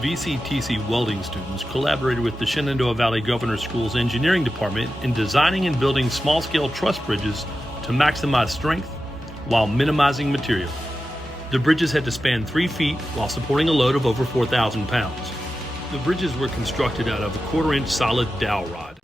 VCTC Welding Students collaborated with the Shenandoah Valley Governor's School's Engineering Department in designing and building small-scale truss bridges to maximize strength while minimizing material. The bridges had to span 3 feet while supporting a load of over 4,000 pounds. The bridges were constructed out of a 1/4-inch solid dowel rod.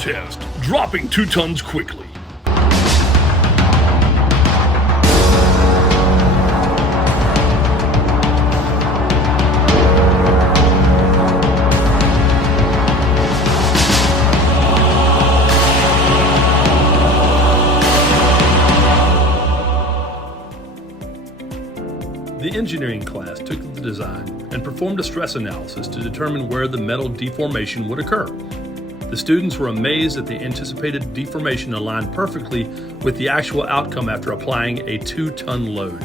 Test, dropping 2 tons quickly. The engineering class took the design and performed a stress analysis to determine where the metal deformation would occur. The students were amazed that the anticipated deformation aligned perfectly with the actual outcome after applying a 2-ton load.